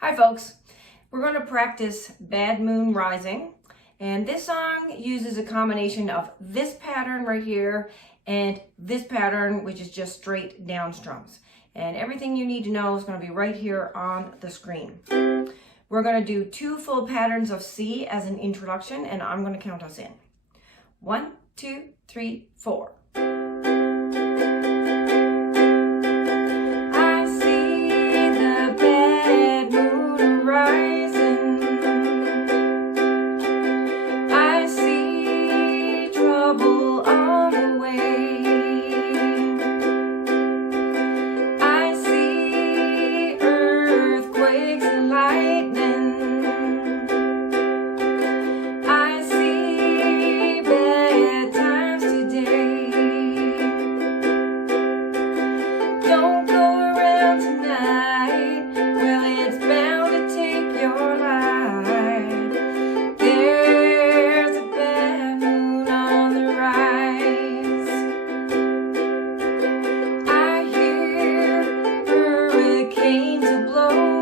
Hi folks, we're going to practice Bad Moon Rising, and this song uses a combination of this pattern right here and this pattern, which is just straight down strums. And everything you need to know is going to be right here on the screen. We're going to do 2 full patterns of C as an introduction, and I'm going to count us in. 1, 2, 3, 4. Blow